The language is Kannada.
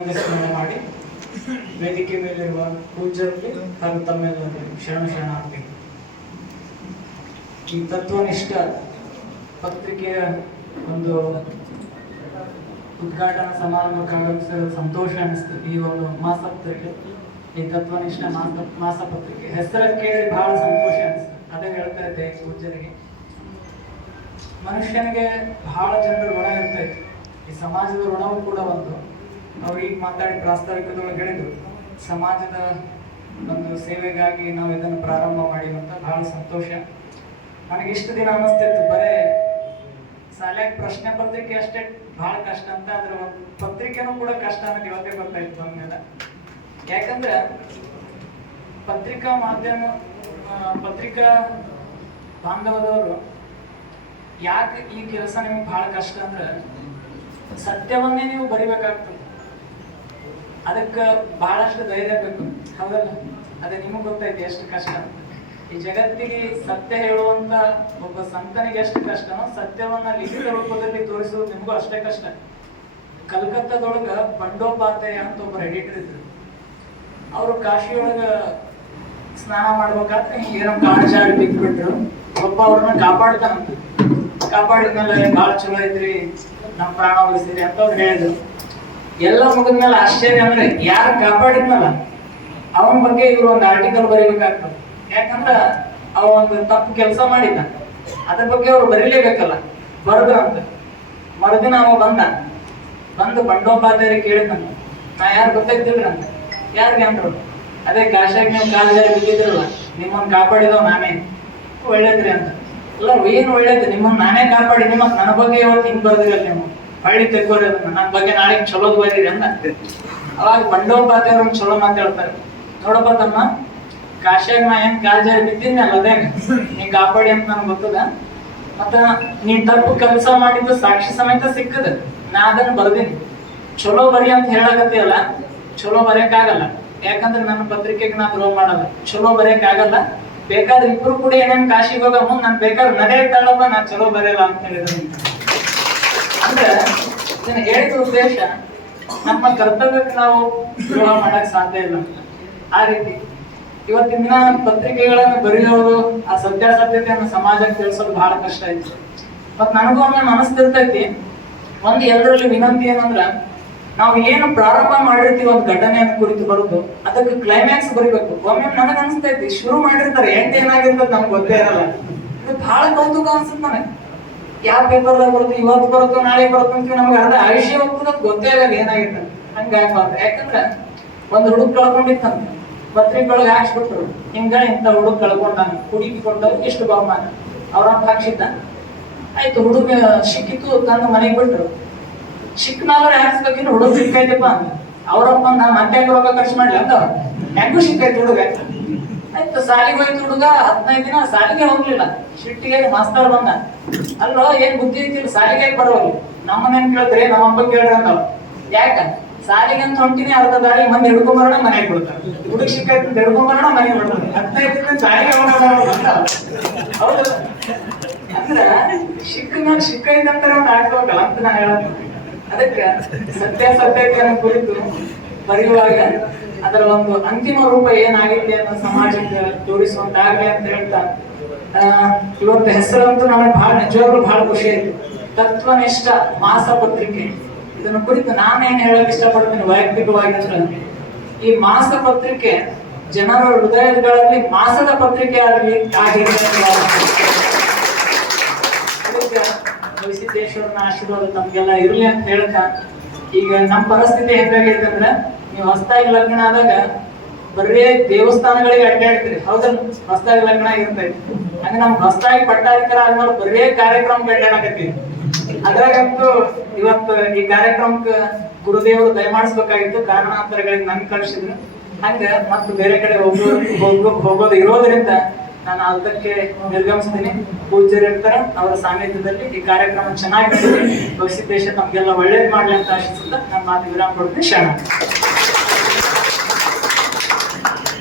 ಸ್ಮರಣೆ ಮಾಡಿ ವೇದಿಕೆ ಮೇಲಿರುವ ಪೂಜ್ಯರಿಗೆ ಹಾಗೂ ತಮ್ಮೆಲ್ಲರಿಗೂ ಶರಣಾರ್ಥಿ. ಈ ತತ್ವನಿಷ್ಠ ಪತ್ರಿಕೆಯ ಒಂದು ಉದ್ಘಾಟನಾ ಸಮಾರಂಭಕ್ಕೆ ಆಗಮಿಸಿದ ಸಂತೋಷ ಅನಿಸ್ತದೆ. ಈ ಒಂದು ಮಾಸಪತ್ರಿಕೆ, ಈ ತತ್ವನಿಷ್ಠ ಮಾಸಪತ್ರಿಕೆ ಹೆಸರ ಕೇಳಿ ಬಹಳ ಸಂತೋಷ ಅನಿಸ್ತದೆ. ಅದೇ ಹೇಳ್ತಾ ಇದ್ದೆ ಪೂಜ್ಯರಿಗೆ, ಮನುಷ್ಯನಿಗೆ ಬಹಳ ಜನರ ಋಣ ಇರ್ತೈತೆ. ಈ ಸಮಾಜದ ಋಣವೂ ಕೂಡ ಒಂದು. ಅವ್ರು ಈಗ ಮಾತಾಡಿ ಪ್ರಾಸ್ತಾವಿಕದೊಳಗೆ ಹೇಳಿದ್ರು, ಸಮಾಜದ ಒಂದು ಸೇವೆಗಾಗಿ ನಾವು ಇದನ್ನು ಪ್ರಾರಂಭ ಮಾಡಿವಂತ ಬಹಳ ಸಂತೋಷ. ನನಗೆ ಇಷ್ಟು ದಿನ ಅನಿಸ್ತಿತ್ತು ಬರೇ ಶಾಲೆಗೆ ಪ್ರಶ್ನೆ ಪತ್ರಿಕೆ ಅಷ್ಟೇ ಬಹಳ ಕಷ್ಟ ಅಂತ, ಅದ್ರ ಒಂದು ಪತ್ರಿಕೆನೂ ಕೂಡ ಕಷ್ಟ ಅನ್ನೋದು ಇವತ್ತೇ ಗೊತ್ತಾಯ್ತು ನಮ್ಗೆಲ್ಲ. ಯಾಕಂದ್ರೆ ಪತ್ರಿಕಾ ಮಾಧ್ಯಮ, ಪತ್ರಿಕಾ ಬಾಂಧವದವರು ಯಾಕೆ ಈ ಕೆಲಸ ನಿಮ್ಗೆ ಬಹಳ ಕಷ್ಟ ಅಂದ್ರೆ, ಸತ್ಯವನ್ನೇ ನೀವು ಬರಿಬೇಕಾಗ್ತದೆ. ಅದಕ್ಕೆ ಬಹಳಷ್ಟು ಧೈರ್ಯ ಬೇಕು, ಹೌದಲ್ಲ? ಅದೇ ನಿಮಗೆ ಗೊತ್ತೈತಿ ಎಷ್ಟು ಕಷ್ಟ. ಈ ಜಗತ್ತಿಗೆ ಸತ್ಯ ಹೇಳುವಂತ ಒಬ್ಬ ಸಂತನಿಗೆ ಎಷ್ಟು ಕಷ್ಟನೋ, ಸತ್ಯವನ್ನ ಲಿಖಿತ ರೂಪದಲ್ಲಿ ತೋರಿಸುವುದು ನಿಮಗೂ ಅಷ್ಟೇ ಕಷ್ಟ. ಕಲ್ಕತ್ತಾದೊಳಗ ಬಂಡೋಪಾಧ್ಯಾಯ ಅಂತ ಒಬ್ಬರು ಎಡಿಟರ್ ಇದ್ರು. ಅವರು ಕಾಶಿಯೊಳಗ ಸ್ನಾನ ಮಾಡ್ಬೇಕಾದ್ರೆ ಏನೋ ಕಾಣಜಾರಿ ಬಿದ್ಬಿಟ್ರು. ಒಬ್ಬ ಅವ್ರನ್ನ ಕಾಪಾಡ್ತಾನಂತ. ಕಾಪಾಡಿದ್ಮೇಲೆ ಬಹಳ ಚಲೋ ಐತ್ರಿ, ನಮ್ ಪ್ರಾಣ ಉಳಿಸಿದ್ರಿ ಅಂತ ಅವ್ರು ಹೇಳಿದ್ರು. ಎಲ್ಲ ಮುಗಿದ್ಮೇಲೆ ಆಶ್ಚರ್ಯ ಅಂದ್ರೆ, ಯಾರು ಕಾಪಾಡಿದ್ನಲ್ಲ ಅವನ ಬಗ್ಗೆ ಇವ್ರು ಒಂದು ಆರ್ಟಿಕಲ್ ಬರೀಬೇಕಾಗ್ತದೆ. ಯಾಕಂದ್ರ ಅವ ಒಂದು ತಪ್ಪು ಕೆಲಸ ಮಾಡಿದ್ದ, ಅದ್ರ ಬಗ್ಗೆ ಅವ್ರು ಬರೀಲೇಬೇಕಲ್ಲ. ಬರದ್ರಂತ. ಮರುದಿನ ಅವ ಬಂದು ಬಂಡೋಪಾಧ್ಯಾಯರಿಗೆ ಕೇಳಿದ್ನಂತ, ನಾ ಯಾರು ಗೊತ್ತಾಗ್ತಿಲ್ರಿ ಅಂತ. ಯಾರಿಗೆ ಅಂದ್ರು, ಅದೇ ಕಾಶಾಗ ನೀವು ಕಾಲು ಜಾರಿ ಬಿದ್ದಿದ್ರಲ್ಲ, ನಿಮ್ಮನ್ನ ಕಾಪಾಡಿದವ್ ನಾನೇ. ಒಳ್ಳೇದ್ರಿ ಅಂತ. ಇಲ್ಲ ಏನು ಒಳ್ಳೇದು, ನಿಮ್ಮನ್ನ ನಾನೇ ಕಾಪಾಡಿನಿ, ಮತ್ ನನ್ನ ಬಗ್ಗೆ ಇವತ್ತು ಹಿಂಗ್ ಬರ್ದಿರಲ್ಲ, ನೀವು ಹಳ್ಳಿ ತೆಕ್ಕೋರಿ ಅದನ್ನ, ನನ್ನ ಬಗ್ಗೆ ನಾಳೆ ಚಲೋದ್ ಬರೀರಿ ಅಂದ. ಅವಾಗ ಬಂಡೋಪಾಧ್ಯಾಯ ಅವ್ರನ್ನ ಚಲೋ ಮಾತಾಡ್ತಾರೆ. ನೋಡಪ್ಪ ತಮ್ಮ, ಕಾಶಿಯಾಗ ನಾ ಏನ್ ಕಾಲ್ ಜಾರಿ ಬಿದ್ದಿದ್ನಲ್ಲ, ಅದೇ ನೀ ಕಾಪಾಡಿ ಅಂತ ನನ್ಗೆ ಗೊತ್ತದ. ಮತ್ತ ನೀನ್ ತಪ್ಪು ಕೆಲಸ ಮಾಡಿದ್ದು ಸಾಕ್ಷಿ ಸಮೇತ ಸಿಕ್ಕದ, ನಾ ಅದನ್ನ ಬರ್ದೀನಿ. ಚಲೋ ಬರಿ ಅಂತ ಹೇಳಕತ್ತೀಯಲ್ಲ, ಚಲೋ ಬರೆಯಕ್ಕಾಗಲ್ಲ. ಯಾಕಂದ್ರೆ ನನ್ನ ಪತ್ರಿಕೆಗೆ ನಾ ದ್ರೋಹ ಮಾಡಲ್ಲ, ಚಲೋ ಬರೆಯಕ್ಕಾಗಲ್ಲ. ಬೇಕಾದ್ರೆ ಇಬ್ರು ಕೂಡ ಏನೇನ್ ಕಾಶಿಗೆ ಹೋಗ ಮುಂದ್ ನನ್ ಬೇಕಾದ್ರೆ ನದೇ ಇಟ್ಟಾಳಪ್ಪ, ನಾ ಚಲೋ ಬರೆಯಲ್ಲ ಅಂತ ಹೇಳಿದ್ರು. ಅಂದ್ರೆ ಇದನ್ನ ಹೇಳಿದ ಉದ್ದೇಶ, ನಮ್ಮ ಕರ್ತವ್ಯಕ್ಕೆ ನಾವು ದ್ರೋಹ ಮಾಡಕ್ ಸಾಧ್ಯ ಇಲ್ಲ. ಆ ರೀತಿ ಇವತ್ತಿನ ದಿನ ಪತ್ರಿಕೆಗಳನ್ನು ಬರೆಯೋದು, ಆ ಸತ್ಯಾಸತ್ಯತೆಯನ್ನು ಸಮಾಜಕ್ಕೆ ತಿಳಿಸೋದು ಬಹಳ ಕಷ್ಟ ಐತಿ. ಮತ್ ನನಗೂ ಒಮ್ಮೆ ಅನಿಸ್ತಿರ್ತೈತಿ, ಒಂದ್ ಎಲ್ಲರಲ್ಲಿ ವಿನಂತಿ ಏನಂದ್ರ, ನಾವು ಏನು ಪ್ರಾರಂಭ ಮಾಡಿರ್ತೀವಿ ಒಂದು ಘಟನೆಯನ್ನು ಕುರಿತು ಬರುದು, ಅದಕ್ಕೆ ಕ್ಲೈಮ್ಯಾಕ್ಸ್ ಬರಿಬೇಕು. ಒಮ್ಮೆ ನನಗೆ ಅನಿಸ್ತೈತಿ, ಶುರು ಮಾಡಿರ್ತಾರೆ, ಎಂಟು ಏನಾಗಿರ್ತದೆ ನಮ್ಗೆ ಗೊತ್ತೇ ಇರಲ್ಲ. ಇದು ಬಹಳ ಕೌತುಕ ಅನ್ಸುತ್ತೆ ನನಗೆ. ಯಾವ ಪೇಪರ್ದಾಗ ಬರುತ್ತೆ, ಇವತ್ತು ಬರುತ್ತೋ ನಾಳೆ ಬರುತ್ತೋ ಅಂತ ನಮ್ಗೆ ಅರ್ಧ ಆಯುಷ್ಯ ಹೋಗ್ತದ ಗೊತ್ತೇ ಆಗಲ್ಲ ಏನಾಗಿರ್ತದೆ. ಹಂಗಾಗ್ಬಾರ್ದು. ಯಾಕಂದ್ರೆ ಒಂದು ಹುಡುಗ ಕಳ್ಕೊಂಡಿತ್ತಂತ, ಪತ್ರಿಕೆ ಒಳಗೆ ಹಾಕ್ಸ್ಬಿಟ್ರು, ಹಿಂಗ ಇಂಥ ಹುಡುಗ ಕಳ್ಕೊಂಡಾನ, ಹುಡುಗಿ ಕೊಟ್ಟವ್ರು ಇಷ್ಟು ಬಹುಮಾನ, ಅವ್ರಪ್ಪ ಹಾಕ್ಸಿದ್ದ. ಆಯ್ತು, ಹುಡುಗ ಸಿಕ್ಕಿತ್ತು, ತಂದು ಮನೆಗೆ ಬಿಟ್ರು. ಸಿಕ್ಕನಾದ್ರೆ ಹಾಕ್ಸ್ಬೇಕಿನ್ನು ಹುಡುಗ ಸಿಕ್ಕೈತಪ್ಪ ಅಂತ ಅವ್ರಪ್ಪ, ನಾ ಮತ್ತೆ ರೊಕ್ಕ ಖರ್ಚು ಮಾಡ್ಲಿ ಅಂತ ಹೆಂಗೂ ಸಿಕ್ಕೈತಿ ಹುಡುಗ. ಆಯ್ತು, ಸಾಲಿಗೆ ಹೋಯ್ತು ಹುಡುಗ. 15 ದಿನ ಸಾಲಿಗೆ ಹೋಗ್ಲಿಲ್ಲ. ಶಿಟ್ಟಿಗೆ ಮಾಸ್ತರ್ ಬಂದ, ಅಲ್ಲೋ ಏನ್ ಬುದ್ಧಿ ಐತಿಲ್ಲ, ಸಾಲಿಗೆ ಬರೋಲ್ಲ, ನಮ್ಮನೇನ್ ಕೇಳ್ತಾರೆ, ನಮ್ಮ ಹಬ್ಬ ಕೇಳ್ರಿ ಅಂದವ. ಯಾಕ ಸಾಲಿಗೆ ಅಂತ ಹೊಂಟಿನಿ, ಅರ್ಧ ದಾರಿ ಮಂದಿ ಹಿಡ್ಕೊಂಬರೋಣ ಮನೆಗೆ ಬಿಡ್ತಾರೆ. ಹುಡುಗ ಸಿಕ್ಕೈತಿ ಹಿಡ್ಕೊಂಬರೋಣ ಮನೆಗೆ ಬಿಡ್ತಾರೆ. 15 ದಿನ ಸಾಲಿಗೆ ಹೋಗೋಣ. ಹೌದಲ್ಲ? ಅಂದ್ರ ಸಿಕ್ಕೈತೆ ಅಂತಾರೆ ಒಂದು ಹಾಕ್ಬೇಕಲ್ಲ ಅಂತ ನಾನು ಹೇಳೋದು. ಅದಕ್ಕೆ ಸತ್ಯಾಸತ್ಯತೆಯನ್ನು ಕುರಿತು ಬರೆಯುವಾಗ ಅದರ ಒಂದು ಅಂತಿಮ ರೂಪ ಏನಾಗಿದೆ ಅನ್ನೋ ಸಮಾಜಕ್ಕೆ ತೋರಿಸುವಂತಾಗಲಿ ಅಂತ ಹೇಳ್ತಾ, ಇವತ್ತು ಹೆಸರಂತೂ ನಮಗೆ ಬಹಳ, ನಿಜವಾಗ್ಲೂ ಬಹಳ ಖುಷಿ ಆಯ್ತು. ತತ್ವನಿಷ್ಠ ಮಾಸ ಪತ್ರಿಕೆ. ಇದನ್ನು ಕುರಿತು ನಾನೇನ್ ಹೇಳಕ್ ಇಷ್ಟಪಡ್ತೀನಿ ವೈಯಕ್ತಿಕವಾಗಿ ಅಂದ್ರೆ, ಈ ಮಾಸ ಪತ್ರಿಕೆ ಜನರ ಹೃದಯಗಳಲ್ಲಿ ಮಾಸದ ಪತ್ರಿಕೆ ಆಗಿದೆ. ಸಿದ್ದೇಶ್ವರನ ಆಶೀರ್ವಾದ ತಮ್ಗೆಲ್ಲ ಇರ್ಲಿ ಅಂತ ಹೇಳ್ತಾ, ಈಗ ನಮ್ಮ ಪರಿಸ್ಥಿತಿ ಹೆಂಗಾಗೈತೆ ಅಂದ್ರೆ, ನೀವು ಹೊಸದಾಗಿ ಲಗ್ನ ಆದಾಗ ಬರೀ ದೇವಸ್ಥಾನಗಳಿಗೆ ಅಡ್ಡಾಡ್ತೀರಿ, ಹೌದಲ್ಲ? ಹೊಸದಾಗಿ ಲಗ್ನ ಇರ್ತೈತಿ. ಹಂಗ ನಮ್ ಹೊಸದಾಗಿ ಪಟ್ಟಾಧಿಕಾರ ಆದ್ಮೇಲೆ ಬರೀ ಕಾರ್ಯಕ್ರಮಕ್ಕೆ ಅಡ್ಡಾಡಕತ್ತೀವಿ. ಅದ್ರಾಗಂತೂ ಇವತ್ತು ಈ ಕಾರ್ಯಕ್ರಮಕ್ಕೆ ಗುರುದೇವರು ದಯಮಾಡಿಸ್ಬೇಕಾಗಿತ್ತು, ಕಾರಣಾಂತರಗಳಿಗೆ ನನ್ ಕಳಿಸಿದ್ರು. ಹಂಗ ಮತ್ತೆ ಬೇರೆ ಕಡೆ ಹೋಗೋದು ಇರೋದ್ರಿಂದ ನಾನು ಅದಕ್ಕೆ ನಿರ್ಗಮಿಸ್ತೀನಿ. ಪೂಜ್ಯರು ಇರ್ತಾರೆ, ಅವರ ಸಾನ್ನಿಧ್ಯದಲ್ಲಿ ಈ ಕಾರ್ಯಕ್ರಮ ಚೆನ್ನಾಗಿ ನಡೆದಿದೆ. ಭವಿಷ್ಯ ದೇಶ ನಮ್ಗೆಲ್ಲ ಒಳ್ಳೇದು ಮಾಡ್ಲಿ ಅಂತ ಆಶಿಸುತ್ತಾ ನನ್ನ ಮಾತು ವಿರಾಮ ಕೊಡ್ತೀನಿ. ಶರಣ.